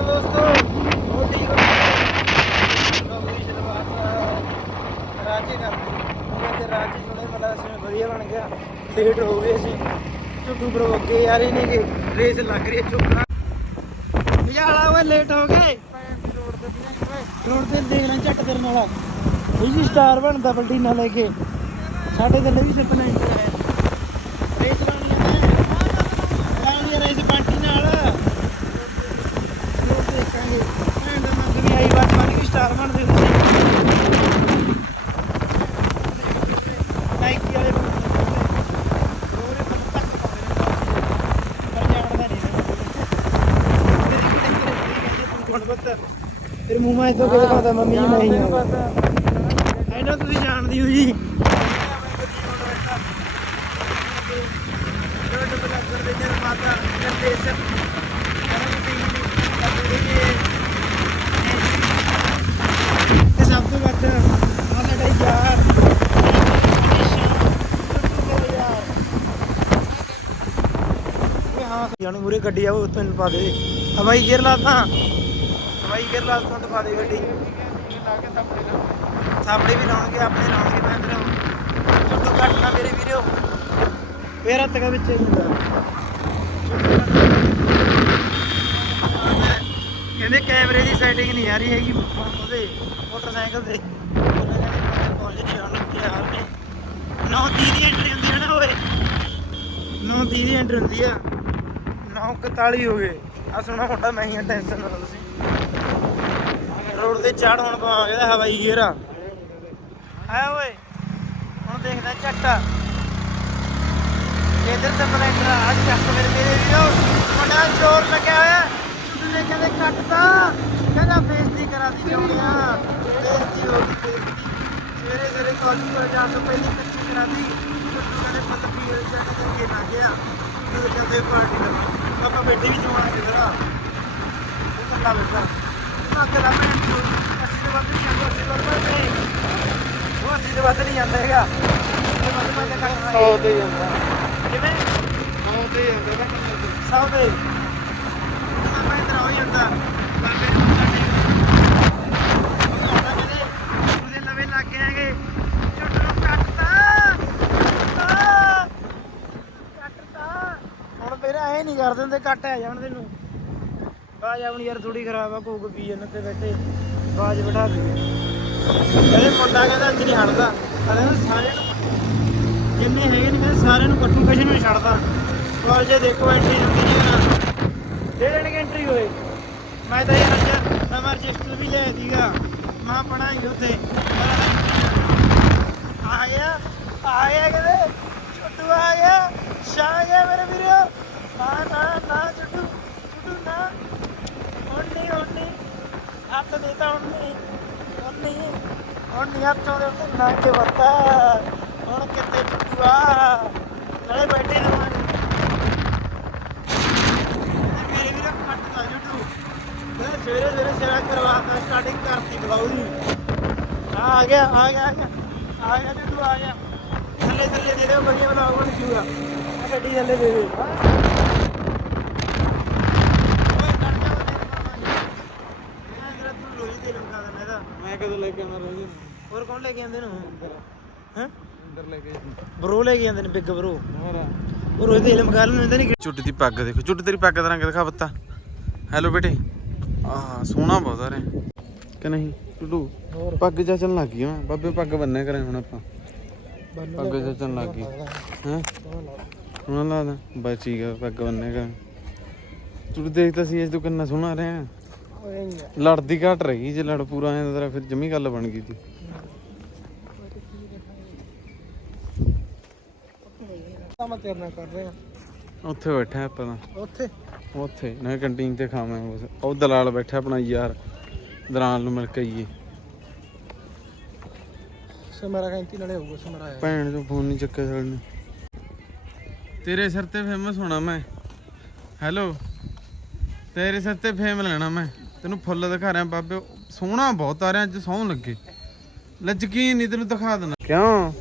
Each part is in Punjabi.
ਰਾਮ ਦੋਸਤੋ ਹੋ ਠੀਕ ਹੋ ਨੌਕਰੀ ਸ਼ੁਰੂਆਤ ਰਾਜੇ ਕਰ ਤੇ ਰਾਜੇ ਥੋੜੇ ਮਤਲਬ ਅਸੀਂ ਵਧੀਆ ਬਣ ਗਿਆ। ਲੇਟ ਹੋ ਗਏ ਸੀ। ਝੁੱਟੂ ਬਰੋ ਅੱਗੇ ਆ ਰਹੇ ਨੇਗੇ ਰੇਸ ਲੱਗ ਰਹੀ ਝੁੱਟਣਾ ਯਾਲਾ ਓਏ, ਲੇਟ ਹੋ ਗਏ। ਰੋਡ ਤੇ ਦੇਖ ਲੈ, ਝੱਟ ਤੇਰੇ ਨਾਲ। ਇਹ ਵੀ ਸਟਾਰ ਬਣਦਾ ਪਲਟੀਨਾ ਲੈ ਕੇ। ਸਾਡੇ ਤੇ ਵੀ ਸੁਪਨਾ ਹੀ ਹੈ ਰੇਸ ਲਾਉਣੀ ਹੈ ਲਾਉਣੀ ਹੈ ਰੇਸ ਪਾਰਟੀ ਨਾਲ ਉਹ ਦੇਖਾਂਗੇ ਭੈਣ ਦਾ ਮੰਗ ਵੀ ਆਈ ਬਾਤ ਬਣ ਗਈ ਸਟਾਰ ਬਣਦੇ ਹੁੰਦੇ ਨਾਈਕੀ ਵਾਲੇ ਤੇਰੇ ਮੂੰਹ ਮਾਂ ਤੋਂ ਕਿਹਦਾ ਪਤਾ ਮੰਮੀ ਜੀ ਨਹੀਂ ਆ ਇਹਨਾਂ ਤੁਸੀਂ ਜਾਣਦੀ ਹੋ ਜੀ। ਰੋਡ ਬਲਾਕਰ ਦੇ ਨਿਰਮਾਤਾ ਨਿਰਦੇਸ਼ਕ ਕਰਨ ਸਿੰਘ ਤੇ ਸਭ ਤੋਂ ਵੱਧ ਆ ਸਾਡਾ ਯਾਰ ਜਾਨੂੰ ਮੂਰੇ ਗੱਡੀ ਆ ਉਹ ਉੱਤੋਂ ਪਾ ਦੇ। ਹਵਾਈ ਗੇਅਰ ਲਾਤਾ ਹਵਾਈ ਗੇਅਰ ਲਾ ਤੋਂ ਪਾ ਦੇ ਗੱਡੀ। ਸਾਹਮਣੇ ਵੀ ਲਾਉਣਗੇ, ਆਪਣੇ ਲਾਉਣਗੇ ਮੈਂ ਤੇਰਾ ਛੋਟੋ ਘੱਟ ਨਾ ਮੇਰੇ ਵੀਰੋ। ਫੇਰ ਹੱਥ ਵਿੱਚ ਹੀ ਕਹਿੰਦੇ ਕੈਮਰੇ ਦੀ ਸੈਟਿੰਗ ਨਹੀਂ ਆ ਰਹੀ ਹੈਗੀ ਉਹਦੇ, ਮੋਟਰਸਾਈਕਲ ਤੇ ਨੌ ਜਾਣ ਨੂੰ ਤਿਆਰ ਨੇ 9:30 ਦੀ ਐਂਟਰੀ ਹੁੰਦੀ ਹੈ ਨਾ ਓਏ। 9:30 ਦੀ ਐਂਟਰੀ ਹੁੰਦੀ ਆ। 9:41 ਹੋ ਗਏ। ਆ ਸੁਣਾ ਮੁੰਡਾ, ਮੈਂ ਹੀ ਆ ਟੈਨਸ਼ਨ ਨਾ ਲਓ ਤੁਸੀਂ। ਰੋਡ ਤੇ ਚੜ ਹੁਣ ਪਾਵਾਂਗੇ ਇਹਦਾ ਹਵਾਈ ਗੇਅਰ ਆ। ਆਇਆ ਓਏ, ਹੁਣ ਦੇਖਦਾ ਝੱਟਾ। ਇਧਰ ਸਪਲੈਂਡਰ ਆ ਚੱਕ ਮੇਰੇ ਮੇਰੇ ਵੀਰੋ। ਮੁੰਡਾ ਜ਼ੋਰ ਲੱਗਿਆ ਹੋਇਆ। ਛੁੱਟ ਨੇ ਕਹਿੰਦੇ ਕੱਟਤਾ ਕਹਿੰਦਾ ਬੇਇੱਜ਼ਤੀ ਕਰਾ ਦੀ ਜਾਉਣਿਆ ਬੇਇੱਜ਼ਤੀ ਹੋ ਗਈ, ਬੇਇੱਜ਼ਤੀ। ਸਵੇਰੇ ਸਵੇਰੇ ਕਾਲਜ ਤੋਂ ਜਾਣ ਤੋਂ ਪਹਿਲਾਂ ਕੱਚੀ ਕਰਾ ਦੀ। ਛੁੱਟੂ ਕਹਿੰਦੇ ਪਤ ਚੱਕ ਕੇ ਨਾ ਗਿਆ। ਤੇ ਕਹਿੰਦੇ ਪਾਰਟੀ ਦਾ ਆਪਾਂ ਬੈਠੇ ਵੀ ਜਵਾਨ ਕਿਧਰਾ ਉਹ ਕੱਲਾ ਬੈਠਾ ਨਾ ਤੇਰਾ ਮੈਂ ਅਸੀਂ ਤੇ ਵੱਧ ਨਹੀਂ ਜਾਂਦੇ ਅਸੀਂ ਵੱਧ ਨਹੀਂ ਉਹ ਅਸੀਂ ਤੇ ਵੱਧ ਨਹੀਂ ਜਾਂਦਾ ਹੈਗਾ ਸੌ ਤੇ ਜਾਂਦਾ ਕਿਵੇਂ ਸੌ ਤੇ ਜਾਂਦਾ ਸੌ ਦੇ ਤਾਂ ਮੈਂ ਇਧਰ ਹੋ ਜਾਂਦਾ ਬਾਬੇ ਨੂੰ ਸਾਡੇ ਉਹਦੇ ਲਵੇ ਲੱਗ ਗਏ ਹੈਗੇ ਝੁੱਟ ਨੂੰ ਕੱਟਤਾ ਕੱਟਤਾ ਕੱਟਤਾ ਹੁਣ ਨਹੀਂ ਕਰ ਦਿੰਦੇ ਕੱਟ ਆ ਜਾਣ ਤੈਨੂੰ। ਬਾਜ ਆਪਣੀ ਯਾਰ ਥੋੜੀ ਖਰਾਬ ਆ, ਕੋਕ ਪੀ ਜਨ ਤੇ ਬੈਠੇ। ਬਾਜ ਬਿਠਾ ਦੇ। ਕਹਿੰਦੇ ਮੁੰਡਾ ਕਹਿੰਦਾ ਅੱਜ ਨਹੀਂ ਹਟਦਾ। ਕਹਿੰਦਾ ਸਾਰਿਆਂ ਨੂੰ ਜਿੰਨੇ ਹੈਗੇ ਨੇ ਕਹਿੰਦੇ ਸਾਰਿਆਂ ਨੂੰ ਕੱਟੂ ਕਿਸੇ ਨੂੰ ਨਹੀਂ ਛੱਡਦਾ। ਕਾਲਜੇ ਦੇਖੋ ਐਂਟਰੀ ਹੁੰਦੀ ਨਹੀਂ ਨਾ ਦੇ ਦੇਣਗੇ ਐਂਟਰੀ ਹੋਏ ਮੈਂ ਤਾਂ ਇਹ ਅੱਜ ਨਵਾਂ ਰਜਿਸਟਰ ਵੀ ਲਿਆ ਦੀਗਾ ਮਾਂ ਪੜਾਈ ਉੱਥੇ। ਆਇਆ ਗਿਆ, ਆ ਗਿਆ ਆ ਗਿਆ ਸ਼ਾ ਆ ਗਿਆ ਮੇਰੇ ਵੀਰੋ ਨਾ ਨਾ ਨਾ ਛੁੱਟੂ ਛੁੱਟੂ ਨਾ ਹੁਣ ਨਹੀਂ ਹੁਣ ਨਹੀਂ ਹੱਥ ਦੇਤਾ ਹੁਣ ਨਹੀਂ। ਹੱਥੋਂ ਦੇ ਉੱਤੇ ਵਰਤਾ ਹੁਣ ਕਿੱਥੇ ਛੁੱਟੂ ਨਾਲੇ ਬੈਠੇ ਨੇ ਮੇਰੇ ਵੀਰੋ ਕੱਟ ਲਾ ਛੁੱਟੂ ਮੈਂ ਸਵੇਰੇ ਸਵੇਰੇ ਸੇਵਾ ਕਰਵਾਤਾ ਸਟਾਰਟਿੰਗ ਕਰਤੀ ਬਲਾਉ ਦੀ ਆ ਗਿਆ ਆ ਗਿਆ ਆ ਗਿਆ। ਆ ਆ ਗਿਆ। ਥੱਲੇ ਥੱਲੇ ਦੇ ਦਿਓ ਵਧੀਆ ਬਲਾਉ ਬਣ ਜੂਗਾ। ਗੱਡੀ ਥੱਲੇ ਦੇ ਦੇ ਓਏ ਕੱਟ ਜਾ ਉਹ ਤੇਰੇ ਮੈਂ ਤੇਰਾ ਤੂੰ ਲੋਈ ਤੇ ਲਮਕਾ ਦੇਣਾ ਇਹਦਾ ਮੈਂ ਕਦੋਂ ਲੈ ਕੇ ਆਉਣਾ ਰੋਜ਼ ਹੋਰ ਕੌਣ ਲੈ ਕੇ ਆਉਂਦੇ ਨੂੰ? ਹੈ? ਅੰਦਰ ਲੈ ਕੇ ਬਰੋ ਲੈ ਕੇ ਆਉਂਦੇ ਨੇ ਬਿੱਗ ਬਰੋ। ਹੋਰ? ਉਹ ਰੋਜ਼ ਤੇ ਲਮਕਾ ਲੈਂਦੇ ਨਹੀਂ ਚੁੱਟ ਦੀ ਪੱਗ ਦੇਖੋ ਚੁੱਟ ਤੇਰੀ ਪੱਗ ਦਾ ਰੰਗ ਦਿਖਾ ਬੱਤਾ ਹੈਲੋ ਬੇਟੇ। ਆਹ ਸੋਹਣਾ ਬਹੁਤ ਆ ਰਿਹਾ ਕਿ ਨਹੀਂ? ਟੁੱਟੂ ਹੋਰ? ਪੱਗ ਚਾਚਣ ਲੱਗ ਗਈ ਹੁਣ ਬਾਬੇ ਪੱਗ ਬੰਨਿਆ ਕਰੇ ਹੁਣ ਆਪਾਂ। ਬੰਨ ਪੱਗ ਚਾਚਣ ਲੱਗ ਗਈ। ਹੈ? ਸੋਹਣਾ ਲੱਗਦਾ ਬਸ ਠੀਕ ਆ ਪੱਗ ਬੰਨਿਆ ਕਰ। ਤੂੰ ਦੇਖ ਤਾਂ ਸੀ ਇਸ ਤੂੰ ਕਿੰਨਾ ਸੋਹਣਾ ਰਿਹਾ। ਲੜਦੀ ਘਟ ਰਹੀ ਜੇ ਲੜ ਪੂਰਾ ਆਇਆ ਤੇਰਾ ਫਿਰ ਜਮੀ ਗੱਲ ਬਣ ਗਈ ਸੀ ਤਾਂ ਮੈਂ ਤੇਰੇ ਨਾਲ ਕਰ ਰਿਹਾ। ਉੱਥੇ ਬੈਠਾ ਆਪਾਂ ਤਾਂ। ਉੱਥੇ? ਉੱਥੇ ਨਾ ਕੰਟੀਨ ਤੇ ਖਾਵਾਂਗੇ ਕੁਛ। ਉਹ ਦਲਾਲ ਬੈਠਾ ਆਪਣਾ ਯਾਰ ਦਲਾਲ ਨੂੰ ਮਿਲ ਕੇ ਆਈਏ। ਸਮਰਾ ਕਹਿੰਤੀ ਨਾਲੇ ਹੋਊਗਾ ਸਮਰਾ ਆਇਆ। ਭੈਣ ਜੋ ਫੋਨ ਨਹੀਂ ਚੱਕਿਆ ਸਾਲ ਨੇ। ਤੇਰੇ ਸਿਰ ਤੇ ਫੇਮਸ ਹੋਣਾ ਮੈਂ। ਹੈਲੋ ਤੇਰੇ ਸਿਰ ਤੇ ਫੇਮ ਲੈਣਾ ਮੈਂ। ਤੈਨੂੰ ਫੁੱਲ ਦਿਖਾ ਰਿਹਾ ਬਾਬੇ। ਸੋਹਣਾ ਬਹੁਤ ਆ ਰਿਹਾ ਅੱਜ ਸੌਂ ਲੱਗੇ। ਲੈ ਯਕੀਨ ਨਹੀਂ ਤੈਨੂੰ ਦਿਖਾ ਦੇਣਾ। ਕਿਉਂ?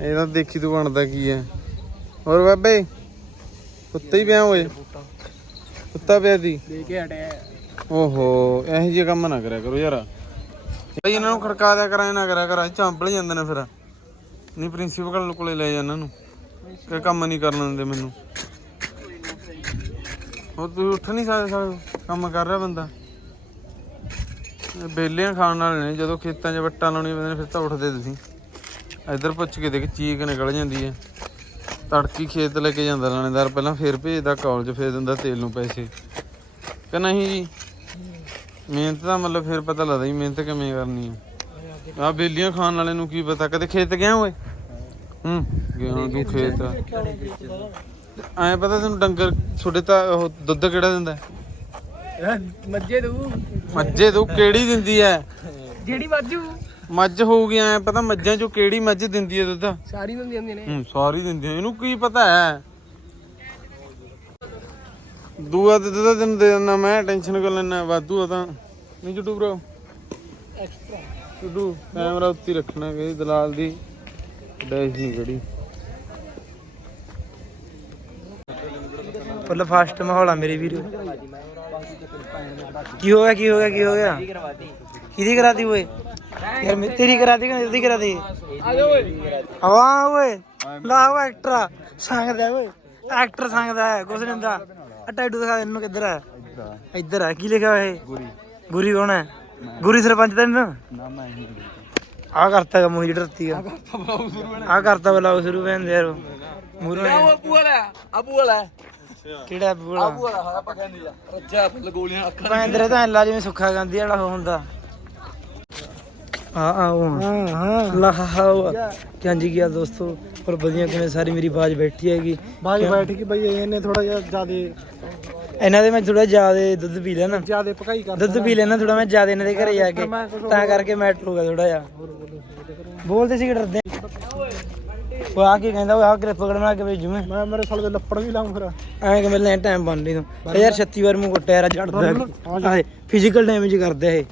ਇਹਦਾ ਦੇਖੀ ਤੂੰ ਬਣਦਾ ਕੀ ਹੈ। ਹੋਰ ਬਾਬੇ? ਕੁੱਤੇ ਹੀ ਪਿਆ ਓਏ ਸੁੱਤਾ ਪਿਆ ਸੀ ਦੇ ਕੇ ਹਟਿਆ। ਓਹੋ ਇਹੋ ਜਿਹੇ ਕੰਮ ਨਾ ਕਰਿਆ ਕਰੋ ਯਾਰ। ਬਈ ਇਹਨਾਂ ਨੂੰ ਖੜਕਾ ਦਿਆ ਕਰਾਂ ਨਾ ਕਰਿਆ ਕਰਾਂ ਚਾਂਪਲ ਜਾਂਦੇ ਨੇ ਫਿਰ। ਨਹੀਂ ਪ੍ਰਿੰਸੀਪਲ ਕੋਲੇ ਲੈ ਜਾ ਇਹਨਾਂ ਨੂੰ। ਕਿ ਕੰਮ ਨਹੀਂ ਕਰਨ ਦਿੰਦੇ ਮੈਨੂੰ। ਉਹ ਤੁਸੀਂ ਉੱਠ ਨਹੀਂ ਸਕਦੇ ਕੰਮ ਕਰ ਰਿਹਾ ਬੰਦਾ। ਬੇਲੀਆਂ ਖਾਣ ਵਾਲੇ ਨੇ ਜਦੋਂ ਖੇਤਾਂ 'ਚ ਵੱਟਾਂ ਲਾਉਣੀਆਂ ਪੈਂਦੀਆਂ ਨੇ ਫਿਰ ਤਾਂ ਉੱਠਦੇ ਤੁਸੀਂ। ਇੱਧਰ ਪੁੱਛ ਕੇ ਦੇਖ ਚੀਕ ਨਿਕਲ ਜਾਂਦੀ ਹੈ। ਤੜਕੀ ਖੇਤ ਲੈ ਕੇ ਜਾਂਦਾ ਲਾਣੇਦਾਰ ਪਹਿਲਾਂ ਫੇਰ ਭੇਜਦਾ ਕਾਲਜ ਫੇਰ ਦਿੰਦਾ ਤੇਲ ਨੂੰ ਪੈਸੇ। ਕਿ ਨਹੀਂ ਜੀ? ਮਿਹਨਤ ਦਾ ਮਤਲਬ ਫਿਰ ਪਤਾ ਲੱਗਦਾ ਜੀ ਮਿਹਨਤ ਕਿਵੇਂ ਕਰਨੀ ਹੈ ਆ ਬੇਲੀਆਂ ਖਾਣ ਵਾਲੇ ਨੂੰ ਕੀ ਪਤਾ ਕਦੇ ਖੇਤ ਗਿਆ ਓਏ? ਹੂੰ ਗਿਆ ਤੂੰ ਖੇਤ ਐ ਪਤਾ ਤੈਨੂੰ ਡੰਗਰ ਛੋਟੇ ਤਾਂ ਉਹ ਦੁੱਧ ਕਿਹੜਾ ਦਿੰਦਾ? ਮੱਜੇ ਤੂੰ ਮੱਝੇ ਤੋਂ ਕਿਹੜੀ ਦਿੰਦੀ ਐ? ਜਿਹੜੀ ਵਾਜੂ ਮੱਝ ਹੋਊਗੀ ਐ ਪਤਾ ਮੱਝਾਂ ਚੋਂ ਕਿਹੜੀ ਮੱਝ ਦਿੰਦੀ ਐ ਦੁੱਧ? ਸਾਰੀ ਦਿੰਦੀ ਹੁੰਦੀ ਨੇ। ਹੂੰ ਸਾਰੀ ਦਿੰਦੀ ਐ ਇਹਨੂੰ ਕੀ ਪਤਾ ਹੈ? ਦੂਆ ਤੇ ਦੁੱਧ ਤੈਨੂੰ ਦੇ ਦਿੰਦਾ ਮੈਂ ਟੈਨਸ਼ਨ ਕਰ ਲੈਣਾ ਵਾਧੂ ਆ ਤਾਂ। ਨਹੀਂ ਜੁਟੂ ਬ్రో ਐਕਸਟਰਾ ਜੁਟੂ ਕੈਮਰਾ ਉੱਤੇ ਹੀ ਰੱਖਣਾ ਕਿ ਦਲਾਲ ਦੀ। ਡੈਸ਼ ਨਹੀਂ ਕੜੀ ਫੁੱਲ ਫਾਸਟ ਮਾਹੌਲ ਆ ਮੇਰੇ ਵੀਰ। ਕੀ ਹੋ ਗਿਆ ਕੀ ਹੋ ਗਿਆ ਕੀ ਹੋ ਗਿਆ? ਕਿਹਦੀ ਕਰਾਤੀ ਓਏ? ਯਾਰ ਮੈਂ ਤੇਰੀ ਕਰਾਤੀ ਕਿ ਇਹਦੀ ਕਰਾਤੀ ਆ ਜਾ ਓਏ ਆਵਾ ਓਏ ਲਾ ਓ ਐਕਟਰ ਸੰਗਦਾ ਓਏ। ਐਕਟਰ ਸੰਗਦਾ ਹੈ ਕੁਛ ਨਹੀਂ ਹੁੰਦਾ। ਆ ਟੈਟੂ ਦਿਖਾ ਇਹਨੂੰ ਕਿੱਧਰ ਹੈ ਇੱਧਰ ਆ ਕੀ ਲਿਖਿਆ ਹੋਇਆ ਇਹ? ਗੁਰੀ। ਗੁਰੀ ਕੌਣ ਹੈ? ਗੁਰੀ ਸਰਪੰਚ ਦਾ ਨਾ ਮੈਂ ਆ ਕਰਤਾ ਕੰਮ ਹੋਈ ਡਰਤੀ ਆ। ਆ ਕਰਤਾ ਬਲਾਉ ਸ਼ੁਰੂ ਭੈਣ ਦੇ ਯਾਰ ਮੂਰੋਂ ਅਬੂ ਵਾਲਾ ਅਬੂ ਵਾਲਾ ਕਿਹੜਾ ਬੂਲਾ ਵਾਲਾ? ਆਪਾਂ ਕਹਿੰਦੇ ਆ। ਰੱਜਾ ਫੁੱਲ ਗੋਲੀਆਂ ਅੱਖਾਂ ਪੈਂਦਰੇ ਤਾਂ ਲਾ ਜਿਵੇਂ ਸੁੱਖਾ ਗਾਂਧੀ ਵਾਲਾ ਹੁੰਦਾ। ਆ ਆ ਉਹ ਹਾਂ ਹਾਂ। ਲਾ ਹਾ ਕਿਆਂ ਜੀ ਗਿਆ ਦੋਸਤੋ ਪਰ ਵਧੀਆ ਕਿਵੇਂ ਸਾਰੀ ਮੇਰੀ ਬਾਜ ਬੈਠੀ ਹੈਗੀ। ਬਾਜ ਬੈਠ ਗਈ ਬਈ ਇਹਨੇ ਥੋੜਾ ਜਿਹਾ ਜ਼ਿਆਦੇ ਇਹਨਾਂ ਦੇ ਮੈਂ ਥੋੜਾ ਜ਼ਿਆਦੇ ਦੁੱਧ ਪੀ ਲੈਣਾ ਜ਼ਿਆਦੇ ਪਕਾਈ ਕਰ ਦੁੱਧ ਪੀ ਲੈਣਾ ਥੋੜਾ ਮੈਂ ਜ਼ਿਆਦੇ ਇਹਨਾਂ ਦੇ ਘਰੇ ਜਾ ਕੇ। ਤਾਂ ਕਰਕੇ ਮੈਟਰ ਹੋ ਗਿਆ ਥੋੜਾ ਜਿਹਾ। ਬੋਲਦੇ ਸੀ ਕਿ ਡਰਦੇ ਉਹ ਆ ਕੇ ਕਹਿੰਦਾ ਉਹ ਆ ਕੇ ਪਕੜਨਾ ਕਿ ਭੇਜੂ ਮੈਂ। ਮੈਂ ਮੇਰੇ ਸਾਲ ਦੇ ਲੱਪੜ ਵੀ ਲਾਉਂ ਫਿਰ। ਐਂ ਕਿ ਮੇਰੇ ਟਾਈਮ ਬਣ ਲਈ ਤੂੰ ਯਾਰ 36 ਵਾਰ ਮੂੰਹ ਕੁੱਟਿਆ ਰਾ ਝੜਦਾ ਫਿਜ਼ੀਕਲ ਡੈਮੇਜ ਕਰਦਾ ਇਹ।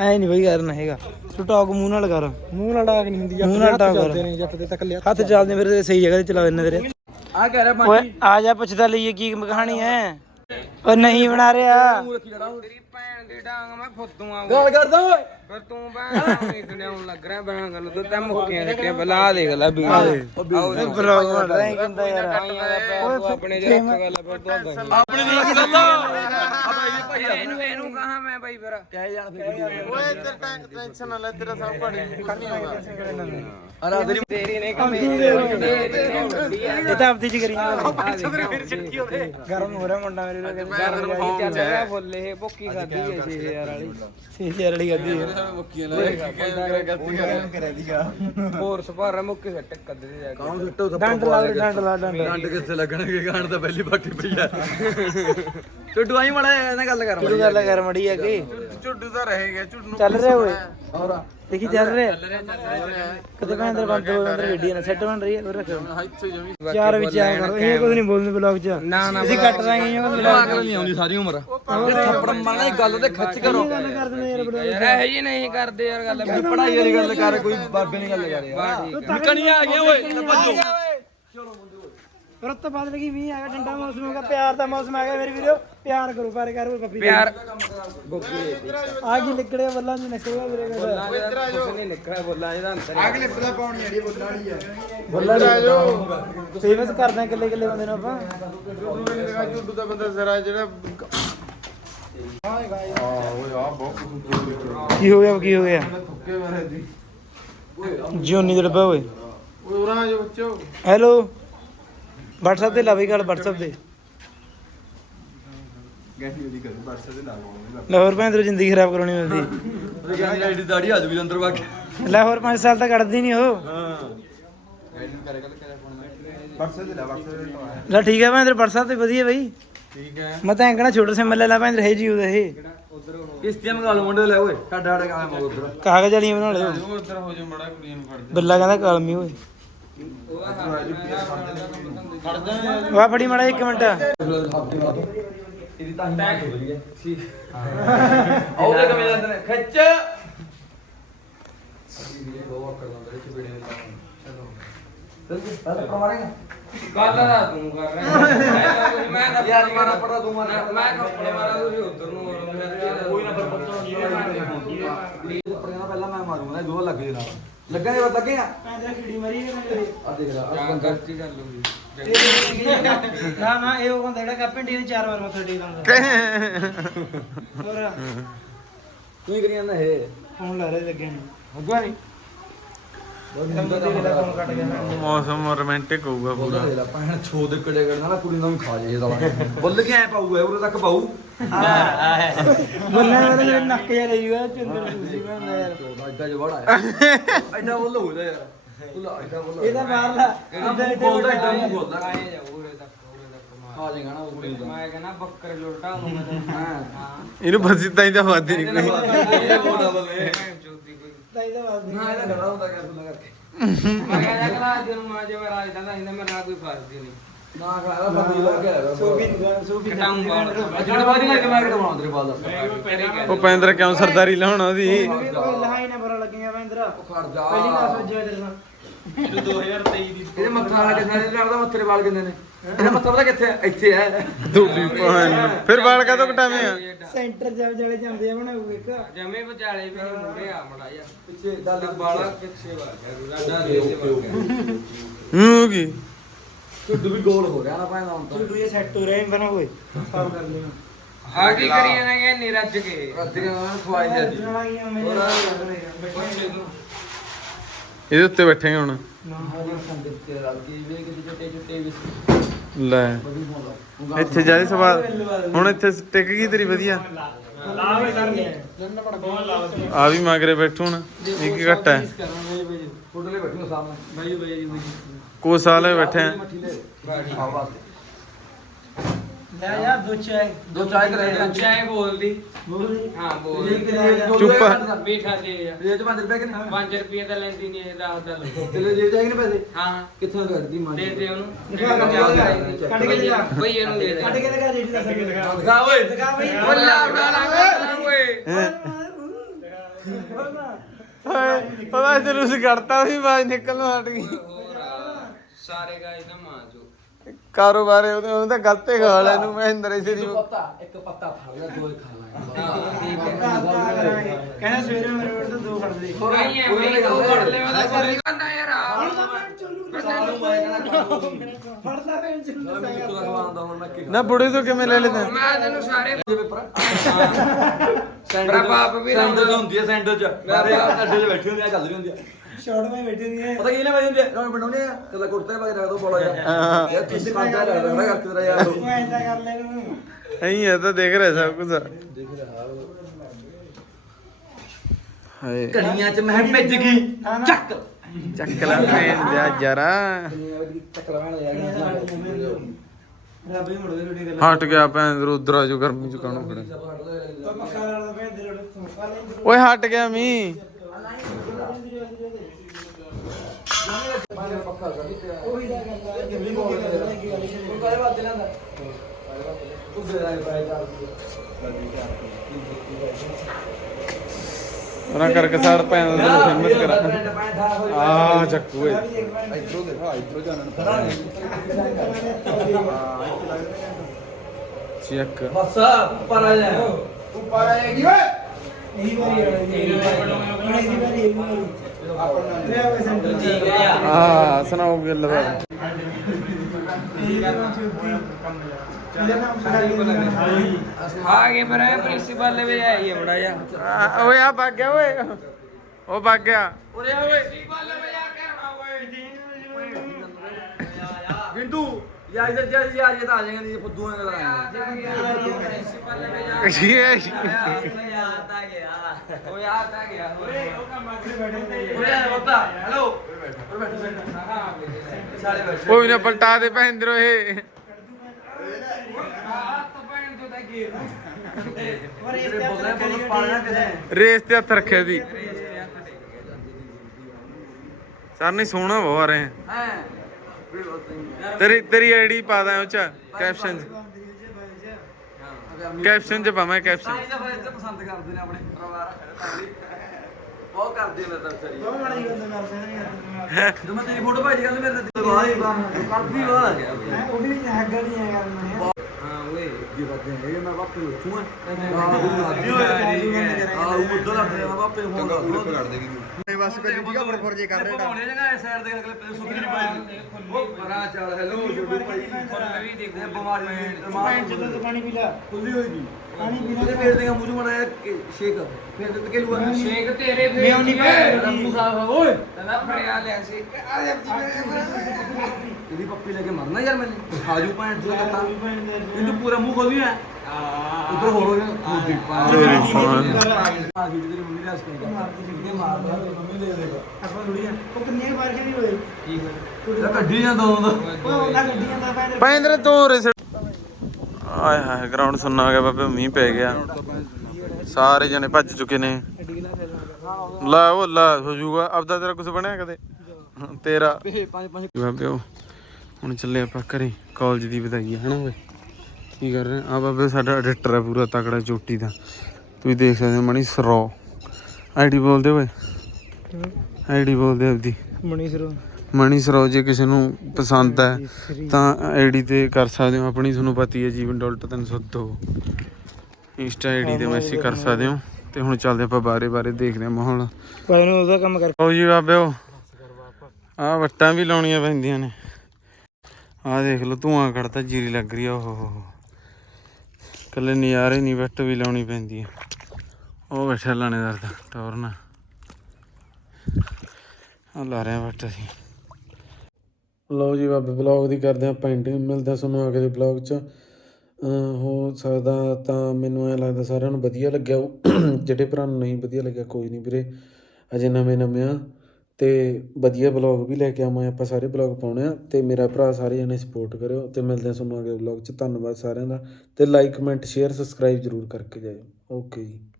ਐ ਨਹੀਂ ਬਈ ਕਰਨਾ ਹੈਗਾ। ਤੂੰ ਟਾਕ ਮੂੰਹ ਨਾਲ ਕਰ। ਮੂੰਹ ਨਾਲ ਟਾਕ ਨਹੀਂ ਹੁੰਦੀ ਮੂੰਹ ਨਾਲ ਟਾਕ ਕਰਦੇ ਨੇ ਜੱਟ ਦੇ ਤੱਕ ਲਿਆ ਹੱਥ ਚੱਲਦੇ ਫਿਰ ਤੇ ਸਹੀ ਜਗ੍ਹਾ ਤੇ ਚਲਾ ਦਿੰਦੇ ਤੇਰੇ ਆ ਕਹਿ ਰਿਹਾ ਓਏ ਆ ਜਾ ਪੁੱਛਦਾ ਲਈਏ ਕੀ ਕਹਾਣੀ ਹੈ ਉਹ ਨਹੀਂ ਬਣਾ ਰਿਹਾ। ਤੇਰੀ ਭੈਣ ਦੀ ਡਾਂਗ ਮੈਂ ਫੁੱਦੂਆਂ ਗੱਲ ਕਰਦਾ ਓਏ। ਫਿਰ ਤੂੰ ਭੈਣ ਨਹੀਂ ਦੁਨੀਆ ਨੂੰ ਲੱਗ ਰਿਹਾ ਬਣਾ ਗੱਲ ਤੂੰ ਤੈਂ ਮੁੱਕੀਆਂ ਦਿੱਤੀਆਂ ਬਲਾ ਦੇਖ ਲੈ ਵੀ। ਬਲੌਗ ਬਣਦਾ ਹੀ ਕਹਿੰਦਾ ਯਾਰ। ਆਪਣੇ ਜਿਹੜਾ ਗੱਲ ਆ ਫਿਰ ਤੂੰ ਆਪਣੇ ਨੂੰ ਲੱਗ ਚੱਲਾ ਇਹਨੂੰ ਇਹਨੂੰ ਕਹਾ ਮੈਂ ਬਾਈ ਫਿਰ? ਕਹਿ ਜਾਣ ਫਿਰ। ਓਏ ਤੇ ਟੈਨਸ਼ਨ ਨਾ ਲੈ ਤੇਰਾ ਸਭ ਪੜੀ ਖਾਲੀ ਅਰਾ ਤੇਰੀ ਤੇਰੀ ਨੇ ਕਮੇ ਇਹ ਤਾਂ ਆਪਦੀ ਚ ਕਰੀ ਗਰਮ ਹੋ ਰਿਹਾ ਮੁੰਡਾ ਮੇਰੇ ਨਾਲ ਕਹਿੰਦਾ ਚੱਲ ਰਿਹਾ ਫੁੱਲ ਇਹ ਭੁੱਕੀ ਖਾਦੀ ਐ 6000 ਵਾਲੀ। ਸੀਸੇ ਵਾਲੀ ਗੱਦੀ ਹੈ। ਹੋਰ ਸੁਭਾਰਾ ਮੁੱਕੇ ਸੱਟ ਕੱਦ ਦੇ ਜਾ ਕੇ। ਡੰਡ ਲਾ ਉਰੇ, ਡੰਡ ਲਾ ਡੰਡ। ਡੰਡ ਕਿੱਥੇ ਲੱਗਣਗੇ? ਗਾਣ ਤਾਂ ਪਹਿਲੀ ਬਾਕੀ ਪਈ ਆ। ਛੋਟੂ ਆਈ ਮੜਾ ਇਹਨਾਂ ਗੱਲ ਕਰ ਤੂੰ ਗੱਲ ਕਰ ਮੜੀ ਆ ਕੇ। ਝੁੱਡੂ ਤਾਂ ਰਹੇਗਾ ਝੁੱਡੂ ਚੱਲ ਰਿਹਾ ਓਏ। ਦੇਖੀ ਚੱਲ ਰਿਹਾ। ਕਿਤੇ ਮੈਂ ਅੰਦਰ ਬੰਦ ਹੋ ਅੰਦਰ ਗੱਡੀ ਨਾਲ ਸੈੱਟ ਬਣ ਰਹੀ ਹੈ ਉਹ ਰੱਖੋ। ਇੱਥੇ ਜਮੀ। ਚਾਰ ਵਿੱਚ ਆ ਕਰੋ ਇਹ ਕੁਝ ਨਹੀਂ ਬੋਲਦੇ ਬਲੌਗ ਚ। ਨਾ ਨਾ ਅਸੀਂ ਕੱਟ ਦਾਂਗੇ ਉਹ ਬਲੌਗ ਨਹੀਂ ਆਉਂਦੀ ਸਾਰੀ ਉਮਰ। ਥੱਪੜ ਮਾਰਨਾ ਇਹ ਗੱਲ ਤੇ ਖੱਚ ਕਰੋ। ਯਾਰ ਬਲੌਗ ਯਾਰ ਇਹ ਜੀ ਨਹੀਂ ਕਰਦੇ ਯਾਰ ਗੱਲ। ਪੜਾਈ ਵਾਲੀ ਗੱਲ ਕਰ ਕੋਈ ਬਾਬੇ ਨਹੀਂ ਗੱਲ ਕਰ। ਯਾਰ ਨਿਕਣੀਆਂ ਆ ਗਿਆ ਓਏ। ਭੱਜੋ। ਫਿਰ ਉਸ ਤੋਂ ਬਾਅਦ ਲੱਗੀ ਮੀਂਹ ਆ ਗਿਆ ਠੰਡਾ ਮੌਸਮ ਹੋ ਗਿਆ ਪਿਆਰ ਦਾ ਮੌਸਮ ਆ ਗਿਆ ਮੇਰੇ ਵੀਰੋ। ਪਿਆਰ ਕਰੋ ਪਰ ਕਰੋ ਪੱਪੀ। ਪਿਆਰ। ਆ ਕੀ ਲਿਕੜੇ ਬੱਲਾਂ ਚ ਨਿਕਲਦਾ ਮੇਰੇ ਕੋਲ ਕੁਝ ਨਹੀਂ ਨਿਕਲਿਆ ਬੋਲਾਂ ਇਹਦਾ ਅੰਦਰ ਅਗਲੇ ਪਤਾ ਪਾਉਣੀ ਆੜੀ ਬੋਲਣ ਵਾਲੀ ਹੈ ਬੱਲਾਂ ਫੇਮਸ ਕਰਦੇ ਆ ਕਿੱਲੇ ਕਿੱਲੇ ਬੰਦੇ ਨੂੰ ਆਪਾਂ। ਝੁੱਡੂ ਦਾ ਬੰਦਾ ਜ਼ਰਾ ਜਿਹੜਾ ਆ ਆ ਕੀ ਹੋ ਗਿਆ ਕੀ ਹੋ ਗਿਆ? ਥੁੱਕੇ ਮਾਰੇ ਜੀ। ਜੋਨੀ ਦਾ ਡੱਬਾ ਓਏ। ਓਏ ਉਰਾਂ ਜੋ ਬੱਚੋ ਹੈਲੋ। WhatsApp ਤੇ ਲਾ ਬਈ ਗੱਲ WhatsApp ਤੇ। ਲਾਹੌਰ ਭਾਂ ਤੇਰੀ ਜ਼ਿੰਦਗੀ ਖਰਾਬ ਕਰਾਉਣੀ ਮਿਲਦੀ ਐਡੀ ਦਾੜੀ ਆ ਜੂਗੀ ਅੰਦਰ ਵਗ ਲਾਹੌਰ 5 ਸਾਲ ਤਾਂ ਕੱਢਦੀ ਨਹੀਂ ਉਹ। ਲੈ ਠੀਕ ਹੈ ਭਾਂ ਤੇਰੇ WhatsApp ਤੇ ਵਧੀਆ ਬਈ। ਠੀਕ ਹੈ ਮੈਂ ਤਾਂ ਐਂਕਣਾ ਛੋਟਾ ਸਿੰਬਲ ਲੈ ਲਾ ਭਾਂ ਤੇਰੇ ਹੈ ਜੀ ਉਹਦਾ। ਇਹ ਕਿਸ਼ਤੀਆਂ ਮੰਗਾ ਲਓ ਮੁੰਡੇ ਲੈ ਓਏ ਸਾਡਾ ਸਾਡਾ ਕਾਲੇ ਉਧਰ। ਕਾਗਜ਼ ਵਾਲੀਆਂ ਬਣਾ ਲਿਓ। ਉਹ ਉੱਧਰ ਹੋ ਜਾ ਮੜਾ ਕੁੜੀਆਂ ਨੂੰ ਫੜ ਦੇ ਬੱਲਾ ਕਹਿੰਦਾ ਕਾਲਮੀ ਓਏ ਵਾਹ ਫੜੀ ਮੜਾ ਇੱਕ ਮਿੰਟ। ਇਹਦੀ ਤਾਂ ਹੀ ਹੋ ਰਹੀ ਹੈ ਠੀਕ ਆਉ ਦੇ ਕਮੇ ਜਾਂਦੇ ਨੇ ਖਿੱਚ ਦੋ ਦਾ ਵਿੱਚ ਵੀਡੀਓ ਚਲੋ ਚਲ ਪ੍ਰਮਾਣੇਗਾ ਗੱਲ ਦਾ ਤੂੰ ਕਰ ਰਿਹਾ ਮੈਂ ਤਾਂ ਯਾਰ ਮਾਰਾ ਪੜਾ ਤੂੰ ਮਾਰਾ। ਮੈਂ ਕੱਪੜੇ ਮਾਰਾ ਤੁਸੀਂ ਉਧਰ ਨੂੰ ਪਹਿਲਾਂ ਮੈਂ ਮਾਰੂੰਗਾ ਦੋ ਲੱਗੇ ਨਾਲ। ਲੱਗਾ ਇਹ ਲੱਗੇ ਆ ਪੈਂਦਾ ਕੀੜੀ ਮਰੀ ਨੇ ਮੇਰੇ ਆ ਦੇਖ ਲੈ ਜਾਂ ਗਲਤੀ ਕਰ ਲੂਗੀ ਨਾ। ਨਾ ਇਹ ਉਹ ਬੰਦਾ ਜਿਹੜਾ ਕੱਪਿੰਡੀ ਨੇ ਚਾਰ ਵਾਰ ਮੱਥਾ ਟੇਕ ਦਿੰਦਾ ਹੋਰ। ਤੂੰ ਹੀ ਕਰੀ ਜਾਂਦਾ ਇਹ। ਫੋਨ ਲਾ ਰਹੇ ਲੱਗੇ ਨੇ। ਹੱਗਵਾ ਨਹੀਂ ਬੰਦਾ ਦੇ ਦਾ ਫੋਨ ਕੱਟ ਗਿਆ ਮੈਂ ਮੌਸਮ ਰੋਮਾਂਟਿਕ ਹੋਊਗਾ ਪੂਰਾ। ਪੂਰਾ ਦੇ ਲੈ ਭੈਣ ਛੋ ਦੇ ਕੜੇ ਕਰਨ ਨਾਲ ਕੁੜੀ ਨੂੰ ਵੀ ਖਾ ਜੇ ਇਹਦਾ ਬੁੱਲ ਕੇ ਐ ਪਾਊਗਾ ਉਰੇ ਤੱਕ ਪਾਊ। ਬੰਨਾ ਮੇਰੇ ਜਿਹੜੇ ਨੱਕ ਜਿਹਾ ਰਹੀ ਹੋਇਆ ਚੰਦਰ ਸੂਸੀ ਬਣਦਾ ਯਾਰ। ਐਡਾ ਜਵੜ ਐਡਾ ਬੁੱਲ ਹੋ ਜਾ ਯਾਰ। ਇਹਦਾ ਬਾਹਰਲਾ ਇਹਦਾ ਮੂੰਹ ਬੋਲਦਾ ਐਡਾ ਮੂੰਹ ਬੋਲਦਾ ਆਏ ਜਾ ਉਰੇ ਤੱਕ ਉਰੇ ਤੱਕ ਖਾ ਜਾਏਗਾ ਨਾ ਉਹ ਕੁੜੀ ਨੂੰ ਮੈਂ ਕਹਿੰਦਾ ਬੱਕਰੇ ਲੁੱਟਾ ਨੂੰ ਹਾਂ ਹਾਂ। ਇਹਨੂੰ ਬਸ ਇਦਾਂ ਹੀ ਤਾਂ ਵਾਦੀ ਨਹੀਂ ਕੋਈ ਤਾਂ ਇਹਦਾ ਬਾਤ ਨਾ ਇਹਦਾ ਗੜਾ ਹੁੰਦਾ ਕਿਆ ਸੁਣਾ ਕਰਕੇ। ਮੈਂ ਕਹਿੰਦਾ ਕਲਾ ਜਦੋਂ ਮੈਂ ਜੇ ਮੈਂ ਰਾਜ ਦਾ ਇੰਦਾ ਮੇਰੇ ਨਾਲ ਕੋਈ ਫ਼ਰਕ ਨਹੀਂ। ਨਾ ਖਾਦਾ ਬੰਦੀ ਲੱਗ ਗਿਆ ਸੋਫੀ ਨੂੰ ਸੋਫੀ ਕਟਾਉਂ ਬਾਲ ਜਿਹੜੇ ਬਾਦੀ ਲੱਗ ਮੈਂ ਕਿਹੜਾ ਬਣਾਉਂਦੇ ਬਾਲ ਦਾ। ਉਹ ਪੈਂਦਰ ਕਿਉਂ ਸਰਦਾਰੀ ਲਾਉਣਾ ਉਹਦੀ? ਕੋਈ ਲਹਾਈ ਨਾ ਬਰਾ ਲੱਗੀਆਂ ਵੈਂਦਰਾ ਖੜ ਜਾ। ਪਹਿਲੀ ਕਲਾਸ ਵਿੱਚ ਹੋਇਆ ਤੇਰੇ ਨਾਲ। ਇਹਦੇ ਮੱਥਾ ਵਾਲਾ ਕਿੰਨਾ ਨਹੀਂ ਲੱਗਦਾ ਮੱਥੇ ਦੇ ਵਾਲ ਕਿੰਨੇ ਨੇ? ਇਹਦਾ ਮੱਥਾ ਪਤਾ ਕਿੱਥੇ ਹੈ? ਇੱਥੇ ਹੈ। ਧੂੜੀ ਪਾਣ ਫਿਰ ਵਾਲ ਕਾ ਕਟਾਵੇਂ ਆ? ਸੈਂਟਰ ਜਬ ਜਲੇ ਜਾਂਦੇ ਆ ਬਣਾਉ ਇੱਕ ਜਮੇ ਵਿਚਾਲੇ ਵੀ ਨਹੀਂ ਮੁੰਡੇ ਆ ਮੜਾ ਜਾ ਪਿੱਛੇ ਤੇ ਬਾਲਾ ਪਿੱਛੇ। ਵਾ ਗਿਆ ਰਾਡਾ ਦੇ ਦੇ ਵਾ ਗਿਆ ਹੂੰ ਕੀ? ਢੁੱਡ ਵੀ ਗੋਲ ਹੋ ਰਿਹਾ ਨਾ ਭਾਈ ਹੁਣ ਤਾਂ। ਤੂੰ ਇਹ ਸੈੱਟ ਹੋ ਰਿਹਾ ਬਣਾ ਹੋਏ। ਸਾਫ਼ ਕਰ ਲਿਆ ਹਾਂ ਕੀ ਕਰੀ ਜਾਂਦੇ ਕਿ ਨਹੀਂ ਰੱਜ ਕੇ ਰੱਜ ਕੇ ਨੂੰ ਖਵਾਈ ਜਾਂਦੀ। ਜਣਾਈਆਂ ਮੇਰੇ। ਪੁੱਛੇ ਤੂੰ। ਇਹਦੇ ਉੱਤੇ ਬੈਠੇ ਹੁਣ। ਨਾ ਲੈ। ਇੱਥੇ ਜ਼ਿਆਦਾ ਸਵਾਦ ਹੁਣ। ਇੱਥੇ ਟਿਕ ਗਈ ਤੇਰੀ ਵਧੀਆ? ਆ ਵੀ ਮਗਰੇ ਬੈਠੂ ਹੁਣ। ਇੱਕ ਘੱਟ ਹੈ। ਫੋਟੋ ਲੈ ਬੈਠੋ ਸਾਹਮਣੇ। ਬਾਈ ਬਾਈ ਕੋ ਸਾਲ ਬੈਠੇ ਆ। ਲੈ ਖਾਓ ਵਾਸਤੇ ਲੈ ਯਾਰ ਦੋ ਚਾय ਦੋ ਚਾਹ ਕਰਾਏ ਜਾਂ ਚਾਹੇ ਬੋਲਦੀ। ਬੋਲ ਹਾਂ ਬੋਲ ਚੁੱਪ। ਮੀਠਾ ਦੇ ਜਾ ਇਹ ਚ 5 ਰੁਪਏ ਕਿ ਨਹੀਂ 5 ਰੁਪਏ ਤਾਂ ਲੈਂਦੀ ਨਹੀਂ ਇਹ 10 ਦਾ ਲਓ ਤੇਰੇ ਦੇ ਜਾਏਗੇ ਨਾ ਪੈਸੇ? ਹਾਂ। ਕਿੱਥੋਂ ਕਰਦੀ ਮਾਂ ਦੇ ਦੇ ਉਹਨੂੰ। ਕੱਢ ਕੇ ਲਿਆ ਬਈ ਇਹਨੂੰ ਦੇ ਦੇ। ਕੱਢ ਕੇ ਲਗਾ ਜਿਹੜੀ ਦੱਸ ਕੇ ਲਗਾ ਦਿਖਾ। ਓਏ। ਲਗਾ ਬਈ। ਬੱਲਾ ਉਡਾ ਲਾ ਓਏ। ਪਤਾ ਜਲੂਸ ਕੱਢਤਾ ਵੀ ਬਾਜ ਨਿਕਲਣ ਹਟ ਗਈ। ਹੋਰ ਆ, ਸਾਰੇ ਗਾਇ ਨਾ ਮਾਂ ਕਾਰੋਬਾਰ ਉਹਨੇ ਉਹਨੇ ਤਾਂ ਗਲਤੇ ਖਾ ਲਿਆ ਇਹਨੂੰ ਮਹਿੰਦਰ ਇਸੇ ਦੀ ਇੱਕ ਪੱਤਾ ਇੱਕ ਪੱਤਾ ਫੜ ਲੈ ਦੋ ਹੀ ਖਾ ਲਾਂਗੇ ਕਹਿੰਦਾ ਸਵੇਰੇ ਮੇਰੇ ਕੋਲ ਤੋਂ ਦੋ ਖੜ ਦੇ ਨਹੀਂ ਹੈ ਬਈ ਦੋ ਫੜ ਲੈ ਮੈਂ ਤਾਂ ਕਰ ਕਹਿੰਦਾ ਯਾਰ। ਆ ਫੜਦਾ ਭੈਣ ਚੁੰਨ ਮਿੱਠੂ ਦਾ ਖਵਾਉਂਦਾ ਹੁਣ ਮੈਂ ਕੀ ਨਾ ਬੁੜੇ ਤੋਂ ਕਿਵੇਂ ਲੈ ਲੈਂਦਾ? ਮੈਂ ਤੈਨੂੰ ਸਾਰੇ ਪੇਪਰ ਮੇਰਾ ਬਾਪ ਵੀ ਸੈਂਡਲ ਚ ਹੁੰਦੀ ਹੈ ਸੈਂਡਲ ਚ। ਮੇਰੇ ਅੱਡੇ 'ਚ ਬੈਠੀ ਹੁੰਦੀ ਆ ਗੱਲ ਨਹੀਂ ਹੁੰਦੀ। ਆ ਸ਼ਾਰਟ ਮੈਂ ਬੈਠੀ ਨਹੀਂ ਹੈ ਪਤਾ ਕੀ ਨੇ ਵਜੇ ਹੁੰਦੀ ਆ ਰੌਣ ਬਣਾਉਣੇ ਆ? ਕਦਾ ਕੁੜਤਾ ਪਾ ਕੇ ਰੱਖ ਦੋ ਬੋਲਾ ਜਾ ਹਾਂ। ਯਾਰ ਤੁਸੀਂ ਸਾਡਾ ਰੱਖਦਾ ਕਰਕੇ ਤੇਰਾ ਯਾਰ। ਉਹ ਐਂਦਾ ਕਰ ਲੈ ਨੂੰ ਐਂ ਹੈ ਤਾਂ ਦੇਖ ਰਿਹਾ ਸਭ ਕੁਝ ਦੇਖ ਰਿਹਾ ਹਾਏ। ਕਣੀਆਂ ਚ ਮੈਂ ਭਿੱਜ ਗਈ। ਚੱਕ। ਚੱਕ ਲੈ ਭੈਣ ਜਰਾ। ਰੱਬ ਹੀ ਦੇ ਰੋਟੀ ਗੱਲ ਹਟ ਗਿਆ ਭੈਣ ਉਧਰ ਆ ਜੋ ਗਰਮੀ ਚ ਕਾਣੂ ਖੜਾ? ਤਾਂ ਪੱਕਾ ਲੜਦਾ ਭੈਣ ਦੇ ਰੋਟੀ ਤੋਂ ਆ ਲੈ। ਓਏ ਹਟ ਗਿਆ ਮੀ ਪੱਕਾ ਕਰ ਉਹੀ ਦਾ ਕਰਦਾ ਜੰਮੀ ਨੂੰ ਕੀ ਕਰਦਾ ਕੀ ਗੱਲ ਤੂੰ ਕਾਹਦੇ ਬਾਤ ਲੈਂਦਾ ਤੂੰ ਦੇ ਰਾਇ ਪਾਇ ਚਾਰ ਉਹਨਾਂ ਕਰਕੇ ਸਾਰ ਭੈਣ ਦਾ ਫੇਮਸ ਕਰਾ। ਆ ਚੱਕੂ ਏ। ਇਧਰੋਂ ਦੇਖਾ ਇਧਰੋਂ ਜਾਣਨ ਚੱਕ ਬਸ ਪਰ ਆ ਜਾ ਵਾਰੀ ਆ। ਇਹੀ ਵਾਰੀ ਹੁਣ ਇਹੀ ਵਾਰੀ ਇਹੀ ਵਾਰੀ ਹੈ ਸੁਣਾਓ ਗੱਲ ਦਾ ਆ ਗਏ ਪਰ ਪ੍ਰਿੰਸੀਪਲ ਲੈ ਵੇ ਆਈ ਹੈ ਬੜਾ ਜਾ ਓਏ ਆ ਭੱਗ ਗਿਆ ਓਏ। ਉਹ ਭੱਗ ਗਿਆ। ਉਰੇ ਓਏ। ਪ੍ਰਿੰਸੀਪਲ ਲੈ ਵੇ ਆ ਕੇ ਆਉਣਾ ਓਏ। ਬਿੰਦੂ ਯਾਰ ਇਧਰ ਜਾ ਯਾਰ ਇਹ ਤਾਂ ਆ ਜਾਏਗਾ ਨਹੀਂ ਫੁੱਦੂ ਐ ਕਰਾਂ ਪ੍ਰਿੰਸੀਪਲ ਲੈ ਵੇ ਜਾ। ਇਹ ਯਾਦ ਆ ਗਿਆ। ਉਹ ਯਾਦ ਆ ਗਿਆ ਓਏ ਉਹ ਕੰਮ ਆਖਰੇ ਬੈਠੇ ਉਰੇ ਆ ਬੋਤਾ ਹੈਲੋ ਉਰੇ ਬੈਠੋ ਸੈਂਟਰ ਹਾਂ ਸਾਰੇ ਬੈਠੇ ਕੋਈ ਨਾ ਪਲਟਾ ਦੇ ਭੈਣ ਦਰੋ ਇਹ ਤੋਂ ਤਾਂ ਤੇ ਰੇਸ ਤੇ ਹੱਥ ਰੱਖਿਆ ਦੀ ਸਰ ਨਹੀਂ ਸੋਹਣਾ ਬਹੁਤ ਆ ਰਹੇ। ਹੈ। ਤੇਰੀ ਤੇਰੀ ਆਈਡੀ ਪਾ ਦਾਂ ਉਹ ਚ ਕੈਪਸ਼ਨ ਚ। ਕੈਪਸ਼ਨ ਚ ਪਾਵਾਂ ਕੈਪਸ਼ਨ ਸਾਈ ਦਾ ਫਿਰ ਇੱਧਰ ਪਸੰਦ ਕਰਦੇ ਨੇ ਆਪਣੇ ਪਰਿਵਾਰ। ਬਹੁਤ ਕਰਦੇ ਮੈਂ ਤਾਂ ਵਿਚਾਰੀ। ਬਹੁਤ ਮਾੜੀ ਗੱਲ ਕਰਦੇ ਯਾਰ। ਜਦੋਂ ਮੈਂ ਤੇਰੀ ਫੋਟੋ ਭਾਈ ਗੱਲ ਮੇਰੇ ਨਾਲ ਵਾਹ ਹੀ ਵਾਹ ਕਰਦੀ ਵਾਹ ਆ ਗਿਆ ਮੈਂ ਉਹ ਵੀ ਹੈਗਰ ਨਹੀਂ ਹੈ ਕਰਨਾ ਹਾਂ ਓਏ ਜੀ ਬਾਤ ਹੈ ਮੈਂ ਬਾਪੇ ਉੱਠੂ ਆ ਆਹ ਉਹ ਮੁੱਦਾ ਲੱਗਦਾ ਮੈਂ ਬਾਪੇ ਫੋਨ ਕਰ ਕਰ ਦੇਗੀ ਬਸ ਕਰੀ ਠੀਕ ਆ ਫੁਰ ਜੇ ਕਰ ਰਿਹਾ ਪਾਉਣੇ ਜਗਾ ਇਸ ਸਾਈਡ ਦੇ ਅਗਲੇ ਸੁੱਕੀ ਨਹੀਂ ਪਾਈ ਉਹ ਪਰਾਂ ਚੱਲ ਹੈਲੋ ਜੁੱਡੂ ਭਾਈ। ਫੁੱਲ ਵੀ ਦੇਖ। ਇਹ ਬਿਮਾਰੀ ਭੈਣ ਚੋਦ ਤੋਂ ਪਾਣੀ ਪੀ ਲੈ। ਖੁੱਲੀ ਹੋਈ ਗਈ ਪਾਣੀ ਪੀ ਉਹਦੇ ਲੈ ਫੇਰ ਦੇਗਾ ਮੂੰਹ ਮਣਾ ਸ਼ੇਕ ਫੇਰ ਤੇ ਕੇ ਲੂਆ। ਸ਼ੇਖ ਤੇਰੇ ਫੇਰ ਮੈਂ ਨਹੀਂ ਪਾਇਆ ਮੂੰਹ ਸਾਫ਼ ਓਏ। ਤਨਾ ਫੜਿਆ ਲਿਆ ਸੀ। ਆ ਜਾ ਇਹਦੀ ਪੱਪੀ ਲੈ ਕੇ ਮਰਨਾ ਯਾਰ ਮੈਨੂੰ ਖਾਜੂ ਭੈਣ ਚੋਦ ਕੱਤਾ ਇਹਨੂੰ ਪੂਰਾ ਮੂੰਹ ਖੋਲੀ ਹੈ ਉਧਰ ਹੋਰ ਹੋ ਗਿਆ ਖੋਦੀ ਖਾਨ ਆ ਗਈ ਤੇਰੀ ਮੰਮੀ ਦਾ ਸਕੂਲ ਮਾਰ ਮਾਰਦਾ ਮੰਮੀ ਲੈ ਲੇਗਾ ਆਪਾਂ ਥੋੜੀਆਂ ਉਹ ਕਿੰਨੇ ਵਾਰ ਜਿਹੜੀ ਹੋਏ। ਕੀ ਹੋਇਆ? ਕੱਢੀ ਜਾਂਦਾ ਹੁੰਦਾ ਉਹ ਉਹਨਾਂ ਗੱਡੀਆਂ ਦਾ। ਭੈਣ ਪੈਂਦਰ ਦੋ ਰੇ ਆਏ ਹਾਏ ਗਰਾਊਂਡ ਸੁਣਨਾ ਆ ਗਿਆ ਬਾਬੇ ਮੀਂਹ ਪੈ ਗਿਆ। ਸਾਰੇ ਜਣੇ ਭੱਜ ਚੁੱਕੇ ਨੇ। ਲੈ ਉਹ ਲੈ ਹੋ ਜਾਊਗਾ ਆਪਦਾ ਤੇਰਾ ਕੁਝ ਬਣਿਆ ਕਦੇ? ਹਾਂ, ਤੇਰਾ ਪੰਜ ਪੰਜ ਬਾਬੇ ਉਹ। ਹੁਣ ਚੱਲੇ ਆਪਾਂ ਘਰੇ ਕਾਲਜ ਦੀ ਵਧਾਈ ਹੈ ਹਨਾ ਓਏ? ਕੀ ਕਰ ਰਹੇ? ਆ ਬਾਬੇ ਸਾਡਾ ਐਡੀਟਰ ਹੈ ਪੂਰਾ ਤਕੜਾ ਚੋਟੀ ਦਾ। ਤੁਸੀਂ ਦੇਖ ਸਕਦੇ ਹੋ ਮਣੀ ਸਰੋ। ਆਈਡੀ ਬੋਲਦੇ ਓਏ। ਆਈਡੀ ਬੋਲਦੇ ਆਪਦੀ। ਮਣੀ ਸਰੋ। ਮਣੀ ਸਰੋ ਜੇ ਕਿਸੇ ਨੂੰ ਪਸੰਦ ਹੈ ਤਾਂ ਆਈਡੀ ਤੇ ਕਰ ਸਕਦੇ ਹੋ। ਆਪਣੀ ਤੁਹਾਨੂੰ ਪਤੀ ਹੈ ਜੀਵਨ ਡਾਲਟ 302 ਇੰਸਟਾ ਆਈਡੀ ਤੇ ਮੈਸੇਜ ਕਰ ਸਕਦੇ ਹੋ। ਤੇ ਹੁਣ ਚੱਲਦੇ ਆਪਾਂ ਬਾਰੇ ਬਾਰੇ ਦੇਖਦੇ ਹਾਂ ਮਾਹੌਲ। ਨੂੰ ਉਹਦਾ ਕੰਮ ਕਰ ਆਓ ਜੀ ਬਾਬੇ ਉਹ ਆ ਵੱਟਾਂ ਵੀ ਲਾਉਣੀਆਂ ਪੈਂਦੀਆਂ ਨੇ। ਆ ਦੇਖ ਲਓ, ਧੂਆਂ ਕੱਢਦਾ, ਜੀਰੀ ਲੱਗ ਰਹੀ ਆ, ਓਹ ਹੋ ਕੱਲੇ ਨਜ਼ਾਰੇ ਨਹੀਂ ਵੱਟ ਵੀ ਲਾਉਣੀ ਪੈਂਦੀ ਹੈ ਉਹ ਬੈਠਾ ਲਾਣੇਦਾਰ ਦਾ ਟੌਰਨਾ ਆ ਲਾ ਰਿਹਾ ਵੱਟ ਅਸੀਂ। ਲਓ ਜੀ, ਬਾਬੇ ਬਲੌਗ ਦੀ ਕਰਦੇ ਆ ਪੈਂਟਿੰਗ ਮਿਲਦਾ ਸਾਨੂੰ ਅਗਲੇ ਬਲੌਗ 'ਚ। ਅਹ, ਹੋ ਸਕਦਾ ਤਾਂ ਮੈਨੂੰ ਐ ਲੱਗਦਾ ਸਾਰਿਆਂ ਨੂੰ ਵਧੀਆ ਲੱਗਿਆ ਹੋਊ। ਜਿਹੜੇ ਭਰਾ ਨੂੰ ਨਹੀਂ ਵਧੀਆ ਲੱਗਿਆ, ਕੋਈ ਨਹੀਂ ਵੀਰੇ। ਅਜੇ ਨਵੇਂ ਨਵੇਂ ਆ। ਅਤੇ ਵਧੀਆ ਬਲੌਗ ਵੀ ਲੈ ਕੇ ਆਵਾਂ, ਆਪਾਂ ਸਾਰੇ ਬਲੌਗ ਪਾਉਣੇ ਆ ਅਤੇ ਮੇਰਾ ਭਰਾ ਸਾਰੇ ਜਣੇ ਸਪੋਰਟ ਕਰਿਓ ਅਤੇ ਮਿਲਦੇ ਆ ਤੁਹਾਨੂੰ ਅਗਲੇ ਬਲੌਗ 'ਚ, ਧੰਨਵਾਦ ਸਾਰਿਆਂ ਦਾ ਅਤੇ ਲਾਈਕ ਕਮੈਂਟ ਸ਼ੇਅਰ ਸਬਸਕ੍ਰਾਈਬ ਜਰੂਰ ਕਰਕੇ ਜਾਇਓ। ਓਕੇ ਜੀ।